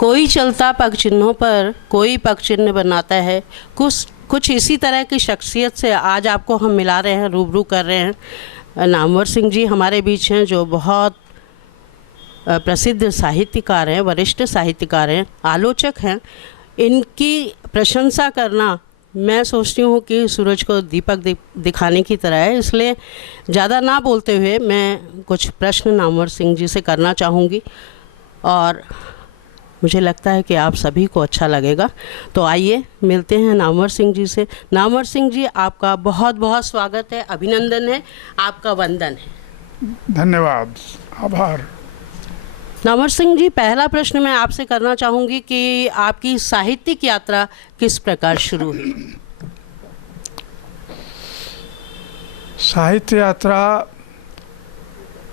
कोई चलता पग चिन्हों पर कोई पग चिन्ह बनाता है। कुछ इसी तरह की शख्सियत से आज आपको हम मिला रहे हैं, रूबरू कर रहे हैं। नामवर सिंह जी हमारे बीच हैं, जो बहुत प्रसिद्ध साहित्यकार हैं, वरिष्ठ साहित्यकार हैं, आलोचक हैं। इनकी प्रशंसा करना मैं सोचती हूँ कि सूरज को दीपक दिखाने की तरह है। इसलिए ज़्यादा ना बोलते हुए मैं कुछ प्रश्न नामवर सिंह जी से करना चाहूँगी और मुझे लगता है कि आप सभी को अच्छा लगेगा। तो आइए मिलते हैं नामवर सिंह जी से। नामवर सिंह जी, आपका बहुत बहुत स्वागत है, अभिनंदन है, आपका वंदन है। धन्यवाद, आभार। नामवर सिंह जी, पहला प्रश्न मैं आपसे करना चाहूँगी कि आपकी साहित्यिक यात्रा किस प्रकार शुरू हुई? साहित्य यात्रा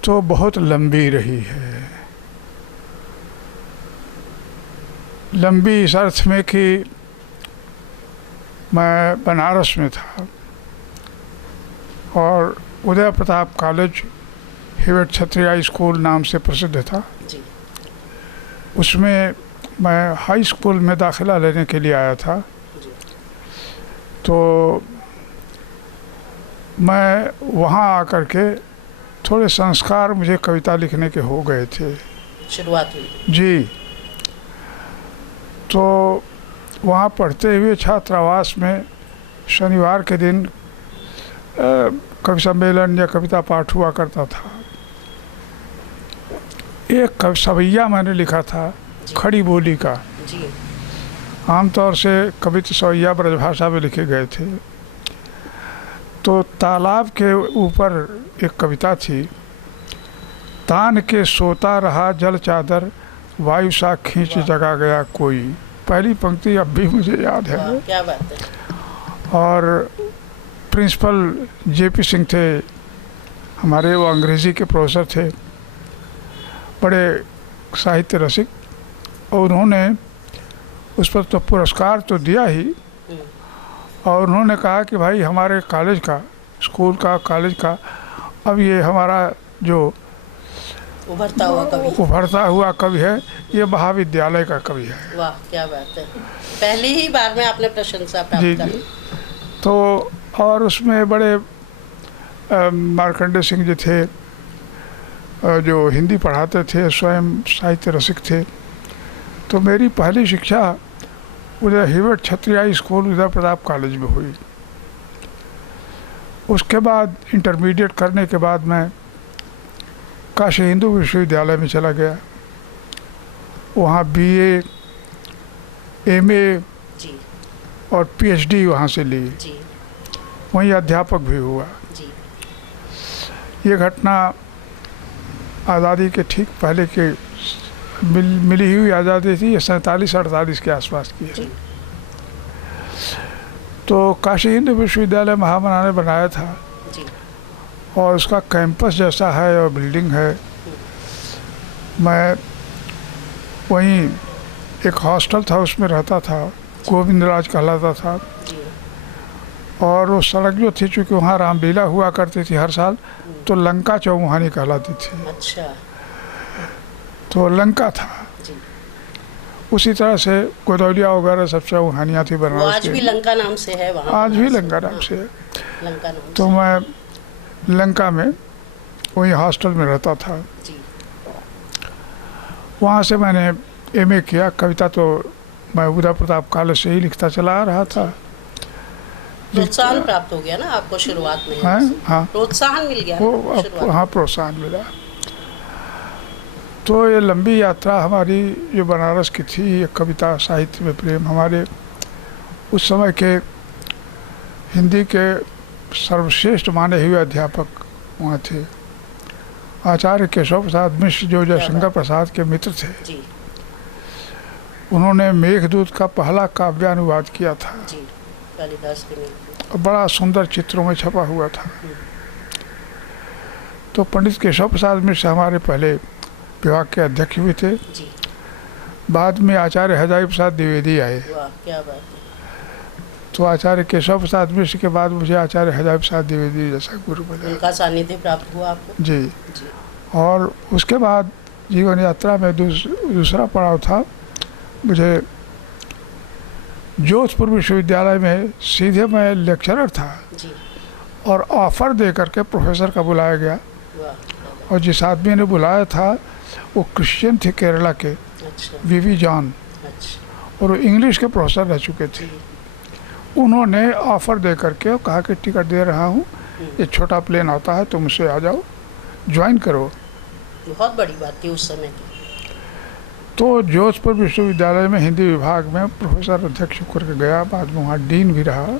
तो बहुत लंबी रही है। लंबी इस अर्थ में कि मैं बनारस में था और उदय प्रताप कॉलेज हिवट क्षत्रिय स्कूल नाम से प्रसिद्ध था जी। उसमें मैं हाई स्कूल में दाखिला लेने के लिए आया था जी। तो मैं वहाँ आकर के थोड़े संस्कार मुझे कविता लिखने के हो गए थे, शुरुआत हुई जी। तो वहाँ पढ़ते हुए छात्रावास में शनिवार के दिन कवि सम्मेलन या कविता पाठ हुआ करता था। एक कवि सवैया मैंने लिखा था खड़ी बोली का जी। आमतौर से कविता सवैया ब्रजभाषा में लिखे गए थे। तो तालाब के ऊपर एक कविता थी, तान के सोता रहा जल चादर वायु सा खींच जगा गया कोई। पहली पंक्ति अब भी मुझे याद है। क्या बात है। और प्रिंसिपल जेपी सिंह थे हमारे, वो अंग्रेज़ी के प्रोफेसर थे, बड़े साहित्य रसिक, और उन्होंने उस पर तो पुरस्कार तो दिया ही, और उन्होंने कहा कि भाई हमारे कॉलेज का, स्कूल का, कॉलेज का, अब ये हमारा जो उभरता हुआ कवि है, ये महाविद्यालय का कवि है। वाह, क्या बात है। पहली ही बार में आपने प्रशंसा प्राप्त कर ली। तो और उसमें बड़े मार्कंडे सिंह जी थे जो हिंदी पढ़ाते थे, स्वयं साहित्य रसिक थे। तो मेरी पहली शिक्षा उधर हिवट क्षत्रिय स्कूल उदय प्रताप कॉलेज में हुई। उसके बाद इंटरमीडिएट करने के बाद मैं काशी हिंदू विश्वविद्यालय में चला गया। वहाँ बीए, एमए और पीएचडी वहाँ से ली। वहीं अध्यापक भी हुआ। ये घटना आज़ादी के ठीक पहले के मिली हुई आज़ादी थी, ये 47-48 के आसपास की है। तो काशी हिंदू विश्वविद्यालय महामना ने बनाया था और उसका कैंपस जैसा है और बिल्डिंग है। मैं वहीं एक हॉस्टल था, उसमें रहता था, गोविंद राज कहलाता था। और वो सड़क जो थी, चूँकि वहाँ रामलीला हुआ करती थी हर साल, तो लंका चौमुहानी कहलाती थी। अच्छा। तो लंका था। उसी तरह से गोदौलिया वगैरह सब चौमुहानियाँ थी बनारस। आज भी लंका नाम से है वहाँ। आज भी लंका नाम से है। लंका नाम तो मैं लंका में वहीं हॉस्टल में रहता था। वहाँ से मैंने एमए किया। कविता तो मैं उदय प्रताप कॉलेज से ही लिखता चला आ रहा था। प्रोत्साहन प्राप्त हो गया ना आपको शुरुआत में? हाँ, प्रोत्साहन मिल गया। हाँ, प्रोत्साहन मिला। तो ये लंबी यात्रा हमारी जो बनारस की थी, ये कविता साहित्य में प्रेम, हमारे उस समय के हिंदी के सर्वश्रेष्ठ माने हुए अध्यापक वहाँ थे, आचार्य केशव प्रसाद मिश्र, जो जयशंकर प्रसाद के मित्र थे। उन्होंने मेघदूत का पहला काव्यानुवाद किया था। और बड़ा सुंदर चित्रों में छपा हुआ था। तो पंडित केशव प्रसाद मिश्र हमारे पहले विभाग के अध्यक्ष भी थे। बाद में आचार्य हजारी प्रसाद द्विवेदी आए। क्या बात है। तो आचार्य केशव प्रसाद मिश्र के बाद मुझे आचार्य हजारी प्रसाद द्विवेदी जैसा गुरु मिला। उनका सानिध्य प्राप्त हुआ आपको? जी। और उसके बाद जीवन यात्रा में दूसरा पड़ाव था मुझे जोधपुर विश्वविद्यालय में सीधे मैं लेक्चरर था जी। और ऑफ़र दे करके प्रोफेसर का बुलाया गया। वाह। और जिस आदमी ने बुलाया था वो क्रिश्चियन थे, केरला के, अच्छा। वीवी जॉन, अच्छा। और वो इंग्लिश के प्रोफेसर रह चुके थे। उन्होंने ऑफ़र दे करके और कहा कि टिकट दे रहा हूँ, ये छोटा प्लेन आता है, तुम उससे आ जाओ, ज्वाइन करो। बहुत बड़ी बात थी उस समय की। तो जोधपुर विश्वविद्यालय में हिंदी विभाग में प्रोफेसर अध्यक्ष होकर के गया, बाद में वहाँ डीन भी रहा।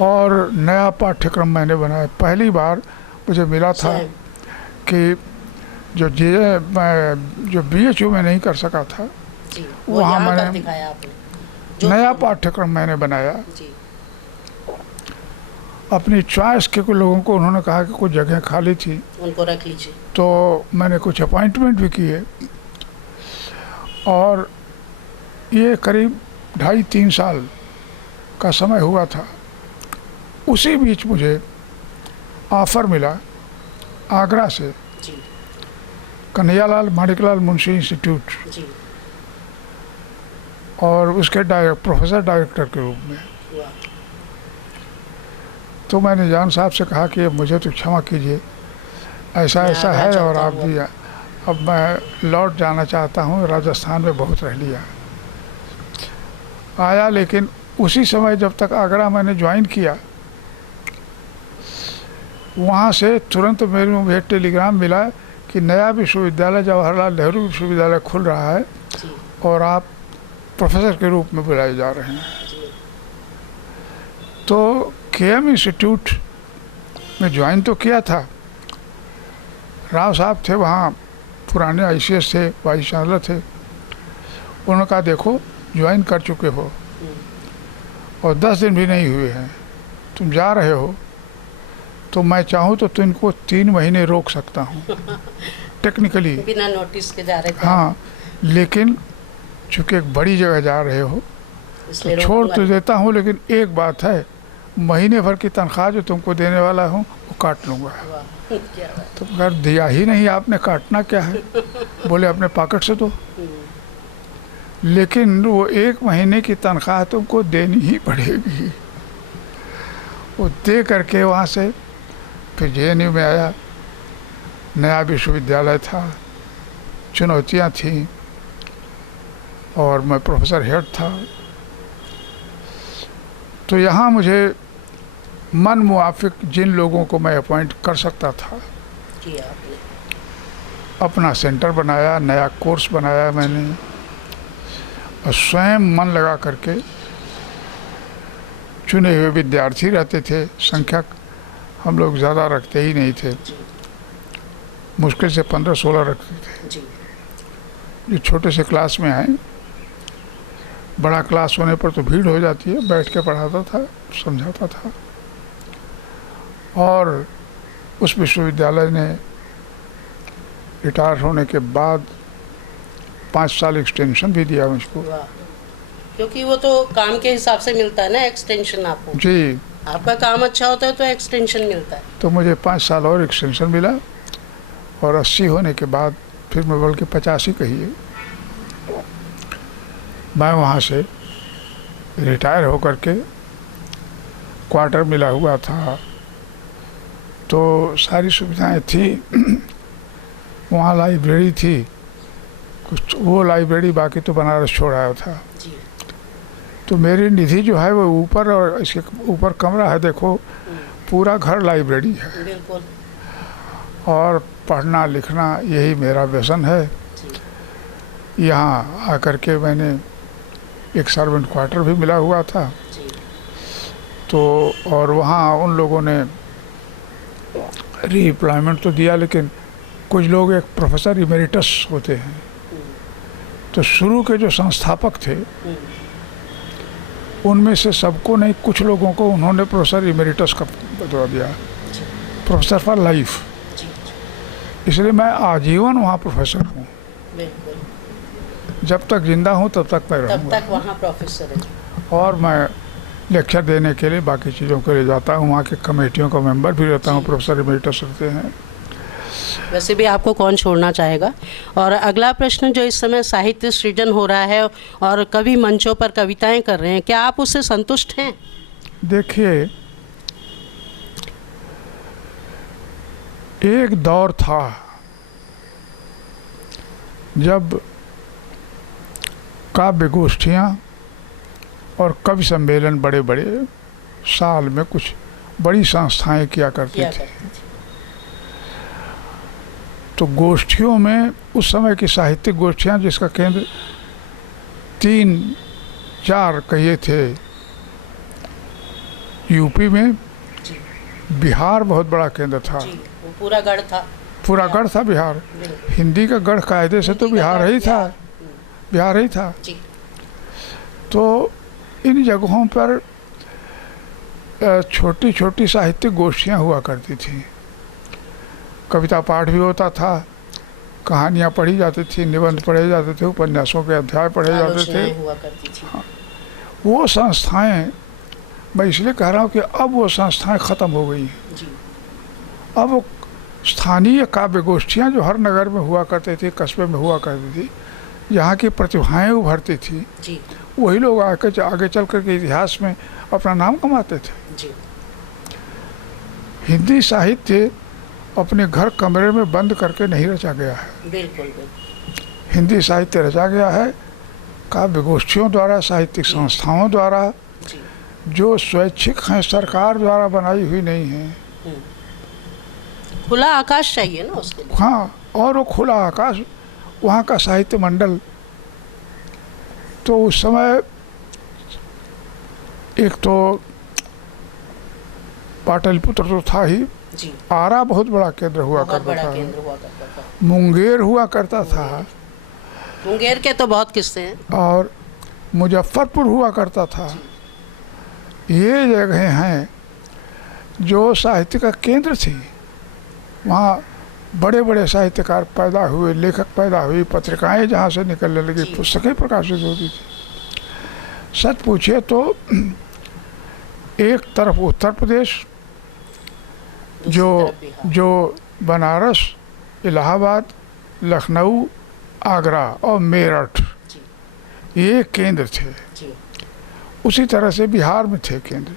और नया पाठ्यक्रम मैंने बनाया। पहली बार मुझे मिला था कि जो BHU में नहीं कर सका था, जी, वहाँ यहाँ मैंने कर दिखाया आपने। नया पाठ्यक्रम मैंने बनाया। जी। अपनी चॉइस के कुछ लोगों को उन्होंने कहा कि कुछ जगह खाली थी, उनको रख लीजिए। तो मैंने कुछ अपॉइंटमेंट भी किए। और ये करीब 2.5-3 साल का समय हुआ था। उसी बीच मुझे ऑफ़र मिला आगरा से, जी। कन्हैयालाल माणिकलाल मुंशी इंस्टीट्यूट, जी। और उसके प्रोफेसर डायरेक्टर के रूप में। वाह। तो मैंने जान साहब से कहा कि मुझे तो क्षमा कीजिए, ऐसा ऐसा आगरा है, और चाहता आप हूँ। भी अब मैं लौट जाना चाहता हूँ, राजस्थान में बहुत रह लिया। आया, लेकिन उसी समय जब तक आगरा मैंने ज्वाइन किया, वहाँ से तुरंत मेरे मुझे टेलीग्राम मिला कि नया विश्वविद्यालय जवाहरलाल नेहरू विश्वविद्यालय खुल रहा है जी। और आप प्रोफेसर के रूप में बुलाए जा रहे हैं। जी। तो KM इंस्टीट्यूट में ज्वाइन तो किया था। राव साहब थे वहाँ, पुराने ICS थे, वाइस चांसलर थे। उन्होंने कहा देखो ज्वाइन कर चुके हो और 10 दिन भी नहीं हुए हैं, तुम जा रहे हो, तो मैं चाहूँ तो तुमको 3 महीने रोक सकता हूँ टेक्निकली। बिना नोटिस के जा रहे थे। हाँ, लेकिन चूँकि एक बड़ी जगह जा रहे हो इसलिए तो छोड़ तो रोकूंगा। देता हूँ, लेकिन एक बात है, महीने भर की तनख्वाह जो तुमको देने वाला हूँ वो काट लूँगा। वाह, क्या बात। तो अगर दिया ही नहीं आपने, काटना क्या है? बोले अपने पॉकेट से दो। लेकिन वो 1 महीने की तनख्वाह तुमको देनी ही पड़ेगी। वो दे करके वहाँ से फिर JNU में आया। नया विश्वविद्यालय था, चुनौतियाँ थीं, और मैं प्रोफेसर हेड था। तो यहाँ मुझे मन मुआफिक जिन लोगों को मैं अपॉइंट कर सकता था, किया आपने। अपना सेंटर बनाया, नया कोर्स बनाया मैंने, और स्वयं मन लगा करके चुने हुए विद्यार्थी रहते थे। संख्या हम लोग ज़्यादा रखते ही नहीं थे, मुश्किल से 15-16 रखते थे। जी। जो छोटे से क्लास में आए, बड़ा क्लास होने पर तो भीड़ हो जाती है, बैठ के पढ़ाता था, समझाता था। और उस विश्वविद्यालय ने रिटायर होने के बाद 5 साल एक्सटेंशन भी दिया मुझको। वाह। क्योंकि वो तो काम के हिसाब से मिलता है ना एक्सटेंशन आपको। जी, आपका काम अच्छा होता है तो एक्सटेंशन मिलता है। तो मुझे 5 साल और एक्सटेंशन मिला, और 80 होने के बाद फिर मैं, बल्कि 85 कहिए, मैं वहाँ से रिटायर होकर के क्वार्टर मिला हुआ था, तो सारी सुविधाएं थी। वहाँ लाइब्रेरी थी कुछ, वो लाइब्रेरी बाकी तो बनारस छोड़ आया था। जी। तो मेरी निधि जो है वो ऊपर, और इसके ऊपर कमरा है, देखो पूरा घर लाइब्रेरी है। बिल्कुल। और पढ़ना लिखना यही मेरा व्यसन है। जी। यहाँ आकर के मैंने एक सर्वेंट क्वार्टर भी मिला हुआ था। जी। तो और वहाँ उन लोगों ने रीएम्प्लॉयमेंट तो दिया, लेकिन कुछ लोग एक प्रोफेसर इमेरिटस होते हैं, तो शुरू के जो संस्थापक थे उनमें से सबको नहीं, कुछ लोगों को उन्होंने प्रोफेसर इमेरिटस का बदला दिया, प्रोफेसर फॉर लाइफ। जी। इसलिए मैं आजीवन वहाँ प्रोफेसर हूँ। बिल्कुल। जब तक जिंदा हूँ तब तक मैं तब रहूँगा। तक वहाँ प्रोफेसर है। और मैं लेक्चर देने के लिए, बाकी चीज़ों के लिए जाता हूँ, वहाँ के कमेटियों का मेंबर भी रहता हूँ, प्रोफेसर इमेरिटस रहते हैं। वैसे भी आपको कौन छोड़ना चाहेगा। और अगला प्रश्न, जो इस समय साहित्य सृजन हो रहा है और कवि मंचों पर कविताएं कर रहे हैं, क्या आप उससे संतुष्ट हैं? देखिए, एक दौर था जब काव्य गोष्ठियाँ और कवि सम्मेलन बड़े बड़े साल में कुछ बड़ी संस्थाएं किया करती थी। तो गोष्ठियों में उस समय की साहित्यिक गोष्ठियाँ, जिसका केंद्र 3-4 कहिए थे यूपी में, बिहार बहुत बड़ा केंद्र था। वो पूरा गढ़ था, पूरा गढ़ था बिहार। हिंदी का गढ़ कायदे से तो बिहार ही था, बिहार ही था। तो इन जगहों पर छोटी छोटी साहित्यिक गोष्ठियाँ हुआ करती थी। कविता पाठ भी होता था, कहानियाँ पढ़ी जाती थी, निबंध पढ़े जाते थे, उपन्यासों के अध्याय पढ़े जाते थे। हुआ करती थी। हाँ, वो संस्थाएं, मैं इसलिए कह रहा हूँ कि अब वो संस्थाएं ख़त्म हो गई हैं। अब वो स्थानीय काव्य गोष्ठियाँ जो हर नगर में हुआ करती थी, कस्बे में हुआ करती थी, यहाँ की प्रतिभाएं उभरती थी, वही लोग आगे चल कर के इतिहास में अपना नाम कमाते थे। हिंदी साहित्य अपने घर कमरे में बंद करके नहीं रचा गया है। बिल्कुल। हिंदी साहित्य रचा गया है काव्य गोष्ठियों द्वारा, साहित्यिक संस्थाओं द्वारा, जो स्वैच्छिक हैं, सरकार द्वारा बनाई हुई नहीं है। खुला आकाश चाहिए ना उसके लिए। हाँ, और वो खुला आकाश, वहाँ का साहित्य मंडल, तो उस समय एक तो पाटलिपुत्र तो था ही, आरा बहुत बड़ा केंद्र हुआ करता था, मुंगेर हुआ करता था, मुंगेर के तो बहुत किस्से हैं, और मुजफ्फरपुर हुआ करता था। ये जगहें हैं जो साहित्य का केंद्र थी। वहाँ बड़े बड़े साहित्यकार पैदा हुए, लेखक पैदा हुई, पत्रिकाएं जहाँ से निकलने लगी, पुस्तकें प्रकाशित होती थी। सच पूछिए तो एक तरफ उत्तर प्रदेश, जो बनारस, इलाहाबाद, लखनऊ, आगरा और मेरठ, ये केंद्र थे। उसी तरह से बिहार में थे केंद्र।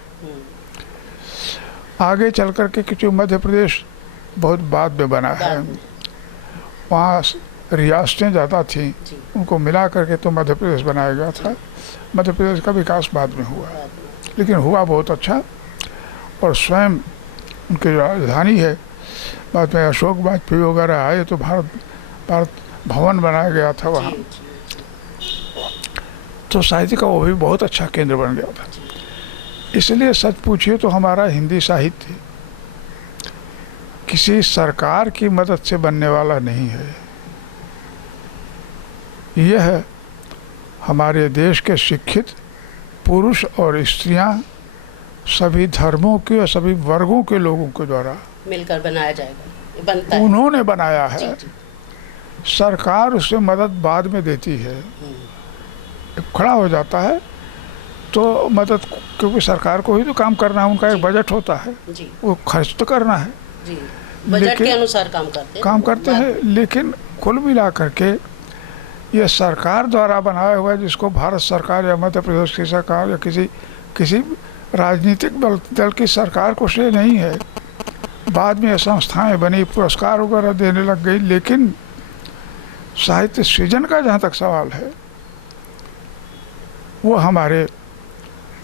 आगे चल कर के क्योंकि मध्य प्रदेश बहुत बाद में बना है, वहाँ रियासतें ज़्यादा थी, उनको मिला करके तो मध्य प्रदेश बनाया गया था। मध्य प्रदेश का विकास बाद में हुआ, लेकिन हुआ बहुत अच्छा। और स्वयं उनकी राजधानी है, बाद में अशोक वाजपेयी वगैरह आए तो भारत भवन बनाया गया था वहाँ। तो साहित्य का वो भी बहुत अच्छा केंद्र बन गया था। इसलिए सच पूछिए तो हमारा हिंदी साहित्य किसी सरकार की मदद से बनने वाला नहीं है। यह हमारे देश के शिक्षित पुरुष और स्त्रियां, सभी धर्मों के और सभी वर्गों के लोगों के द्वारा मिलकर बनाया जाएगा, बनता है। उन्होंने बनाया है। सरकार उससे मदद बाद में देती है, खड़ा हो जाता है तो मदद, क्योंकि सरकार को ही तो काम करना है, उनका एक बजट होता है, वो खर्च तो करना है, बजट के अनुसार काम करते हैं। लेकिन कुल मिला करके ये सरकार द्वारा बनाया हुआ है, जिसको भारत सरकार या मध्य प्रदेश की सरकार या किसी राजनीतिक दल की सरकार को श्रेय नहीं है। बाद में ये संस्थाएं बनी, पुरस्कार वगैरह देने लग गई, लेकिन साहित्य सृजन का जहाँ तक सवाल है, वो हमारे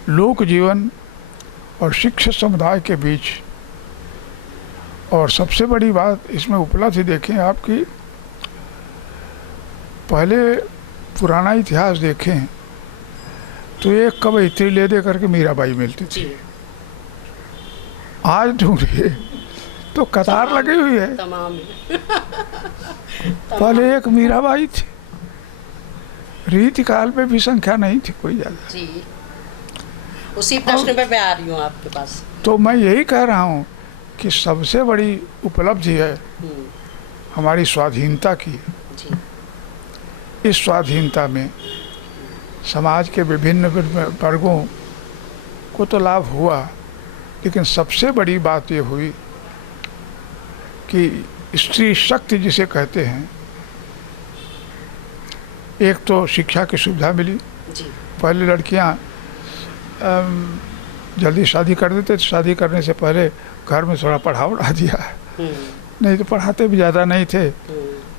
लोक जीवन और शिक्षित समुदाय के बीच। और सबसे बड़ी बात इसमें उपलब्धि देखें आपकी, पहले पुराना इतिहास देखें तो एक कवयित्री ले दे करके मीराबाई मिलती थी। आज ढूंढिए तो कतार लगी हुई है। पहले एक मीराबाई थी, रीतिकाल में भी संख्या नहीं थी कोई ज्यादा। उसी प्रश्न पे मैं आ रही हूँ आपके पास। तो मैं यही कह रहा हूँ कि सबसे बड़ी उपलब्धि है हमारी स्वाधीनता की। इस स्वाधीनता में समाज के विभिन्न वर्गों को तो लाभ हुआ, लेकिन सबसे बड़ी बात ये हुई कि स्त्री शक्ति जिसे कहते हैं, एक तो शिक्षा की सुविधा मिली। जी। पहले लड़कियां जल्दी शादी कर देते, शादी करने से पहले घर में थोड़ा पढ़ा दिया, नहीं तो पढ़ाते भी ज़्यादा नहीं थे।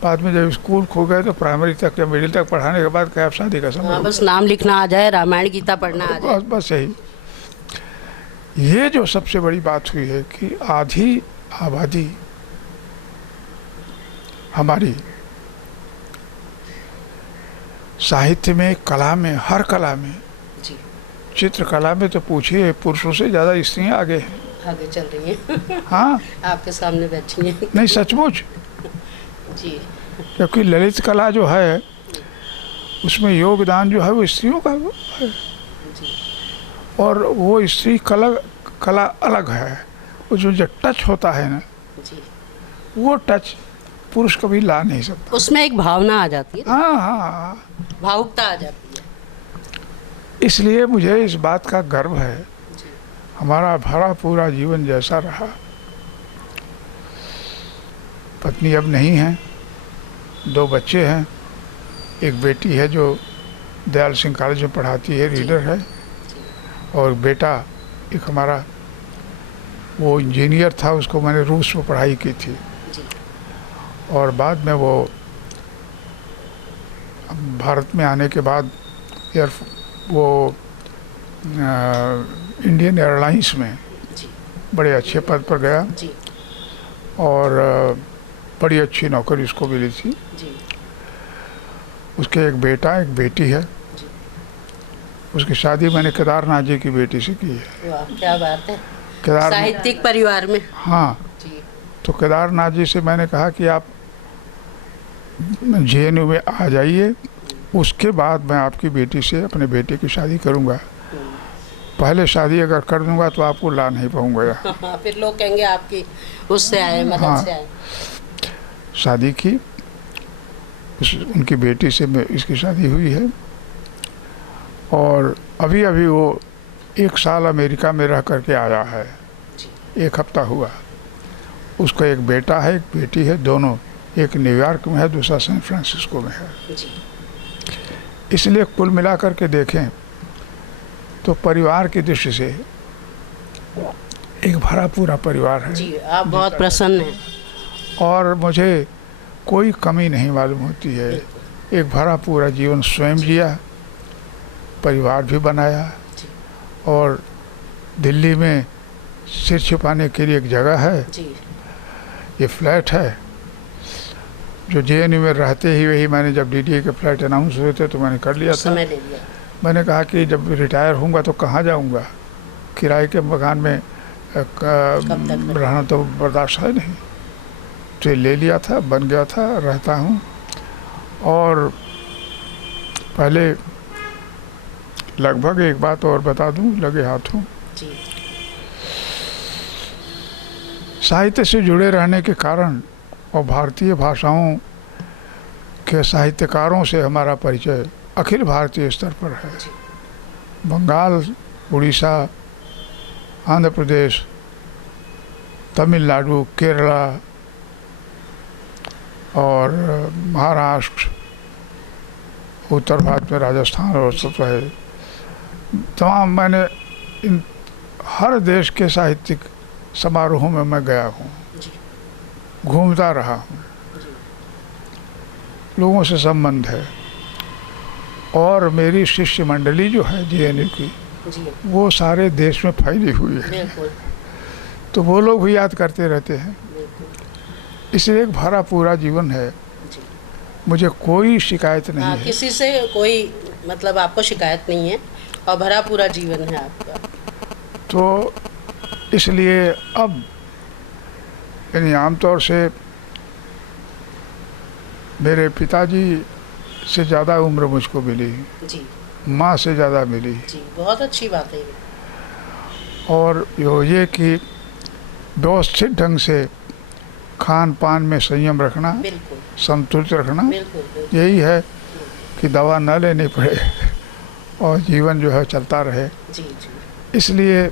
बाद में जब स्कूल खो गए तो प्राइमरी तक या मिडिल तक पढ़ाने के बाद क्या अब शादी का समय हो बस नाम लिखना आ जाए, रामायण गीता पढ़ना आ जाए। बस यही। ये जो सबसे बड़ी बात हुई है कि आधी आबादी हमारी साहित्य में, कला में, हर कला में, जी। चित्रकला में तो पूछिए, पुरुषों से ज़्यादा स्त्रियाँ आगे हैं। आगे चल रही हैं। हाँ, आपके सामने बैठी हैं। नहीं सचमुच, जी। क्योंकि ललित कला जो है उसमें योगदान जो है वो स्त्रियों का है, जी। और वो स्त्री कला अलग है। उसमें जो टच होता है ना, जी। वो टच पुरुष कभी ला नहीं सकता। उसमें एक भावना आ जाती है, हाँ हाँ, भावुकता आ जाती है। इसलिए मुझे इस बात का गर्व है। जी। हमारा भरा पूरा जीवन जैसा रहा, पत्नी अब नहीं है, 2 बच्चे हैं, एक बेटी है जो दयाल सिंह कॉलेज में पढ़ाती है, रीडर है, और बेटा एक हमारा वो इंजीनियर था, उसको मैंने रूस में पढ़ाई की थी, जी। और बाद में वो भारत में आने के बाद वो इंडियन एयरलाइंस में जी। बड़े अच्छे पद पर गया, जी। और बड़ी अच्छी नौकरी उसको मिली थी। जी। उसके एक बेटा एक बेटी है। जी। उसकी शादी मैंने केदारनाथ जी की बेटी से की है। वाह, क्या बात है। केदारनाथ, साहित्यिक परिवार में। हाँ, जी। तो केदारनाथ जी से मैंने कहा कि आप JNU में आ जाइए, उसके बाद मैं आपकी बेटी से अपने बेटे की शादी करूंगा। पहले शादी अगर कर दूंगा तो आपको ला नहीं पाऊंगा यहाँ। फिर लोग कहेंगे आपकी उससे आए, मदद हाँ। से आए। शादी की, उनकी बेटी से इसकी शादी हुई है, और अभी अभी वो 1 साल अमेरिका में रह करके आया है, 1 हफ्ता हुआ। उसका एक बेटा है, एक बेटी है, दोनों, एक न्यूयॉर्क में है, दूसरा सैन फ्रांसिस्को में है। जी। इसलिए कुल मिलाकर के देखें तो परिवार की दृष्टि से एक भरा पूरा परिवार है। जी, आप बहुत प्रसन्न हैं। और मुझे कोई कमी नहीं मालूम होती है। एक भरा पूरा जीवन स्वयं जिया, परिवार भी बनाया, और दिल्ली में सिर छिपाने के लिए एक जगह है, जी। ये फ्लैट है जो JNU में रहते ही वही मैंने जब DDA के फ्लैट अनाउंस हुए थे तो मैंने कर लिया था। समय ले लिया। मैंने कहा कि जब रिटायर होऊंगा तो कहाँ जाऊंगा, किराए के मकान में रहना तो बर्दाश्त है नहीं, तो ये ले लिया था, बन गया था, रहता हूँ। और पहले लगभग एक बात और बता दूं लगे हाथों, जी। साहित्य से जुड़े रहने के कारण और भारतीय भाषाओं के साहित्यकारों से हमारा परिचय अखिल भारतीय स्तर पर है। बंगाल, उड़ीसा, आंध्र प्रदेश, तमिलनाडु, केरला और महाराष्ट्र, उत्तर भारत में राजस्थान और सब है, तमाम मैंने इन हर देश के साहित्यिक समारोहों में मैं गया हूँ, घूमता रहा हूँ, लोगों से संबंध है। और मेरी शिष्य मंडली जो है JNU की, वो सारे देश में फैली हुई है, तो वो लोग भी याद करते रहते हैं। इसलिए एक भरा पूरा जीवन है, मुझे कोई शिकायत नहीं है। किसी से कोई मतलब आपको शिकायत नहीं है, और भरा पूरा जीवन है आपका। तो इसलिए अब यानी आमतौर से मेरे पिताजी से ज़्यादा उम्र मुझको मिली, जी। माँ से ज़्यादा मिली। जी, बहुत अच्छी बात है ये। और ये कि व्यवस्थित ढंग से खान पान में संयम रखना, संतुलित रखना, यही है कि दवा न लेनी पड़े और जीवन जो है चलता रहे। जी, जी। इसलिए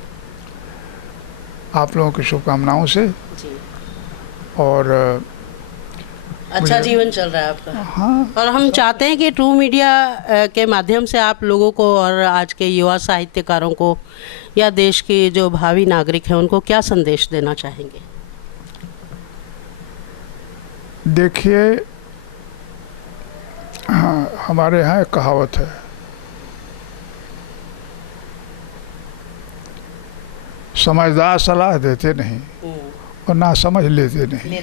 आप लोगों की शुभकामनाओं से जी। और अच्छा जीवन चल रहा है आपका। हाँ। और हम चाहते हैं कि ट्रू मीडिया के माध्यम से आप लोगों को और आज के युवा साहित्यकारों को या देश के जो भावी नागरिक हैं उनको क्या संदेश देना चाहेंगे? देखिए, हाँ, हमारे यहाँ एक कहावत है, समझदार सलाह देते नहीं और ना समझ लेते नहीं।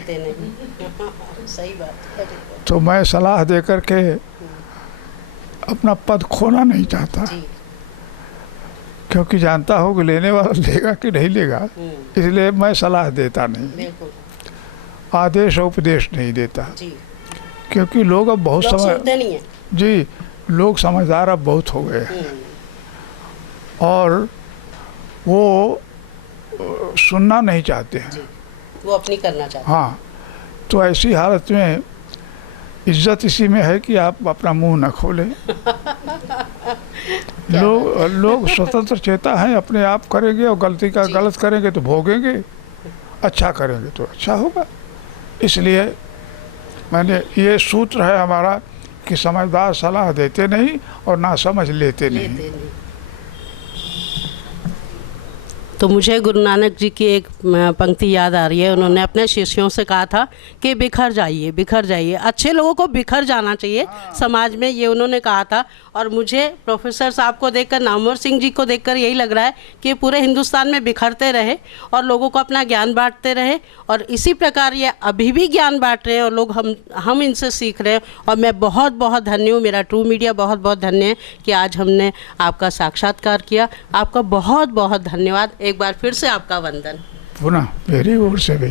सही बात है। तो मैं सलाह दे कर के अपना पद खोना नहीं चाहता, क्योंकि जानता हूँ कि लेने वाला लेगा कि नहीं लेगा, इसलिए मैं सलाह देता नहीं, आदेश और उपदेश नहीं देता। क्योंकि लोग अब बहुत सुनते नहीं है। जी, लोग समझदार अब बहुत हो गए हैं और वो सुनना नहीं चाहते हैं, वो अपनी करना चाहते हैं। हाँ, तो ऐसी हालत में इज्जत इसी में है कि आप अपना मुंह न खोलें। लोग स्वतंत्र चेता हैं, अपने आप करेंगे और गलती का गलत करेंगे तो भोगेंगे, अच्छा करेंगे तो अच्छा होगा। इसलिए मैंने ये सूत्र है हमारा कि समझदार सलाह देते नहीं और ना समझ लेते नहीं। तो मुझे गुरु नानक जी की एक पंक्ति याद आ रही है। उन्होंने अपने शिष्यों से कहा था कि बिखर जाइए, बिखर जाइए। अच्छे लोगों को बिखर जाना चाहिए समाज में, ये उन्होंने कहा था। और मुझे प्रोफेसर साहब को देखकर, नामवर सिंह जी को देखकर यही लग रहा है कि पूरे हिंदुस्तान में बिखरते रहे और लोगों को अपना ज्ञान बांटते रहे। और इसी प्रकार ये अभी भी ज्ञान बांट रहे हैं और लोग हम इनसे सीख रहे हैं। और मैं बहुत बहुत धन्य हूँ, मेरा ट्रू मीडिया बहुत बहुत धन्य है कि आज हमने आपका साक्षात्कार किया। आपका बहुत बहुत धन्यवाद। एक बार फिर से आपका वंदन। पुनः मेरी ओर से भी।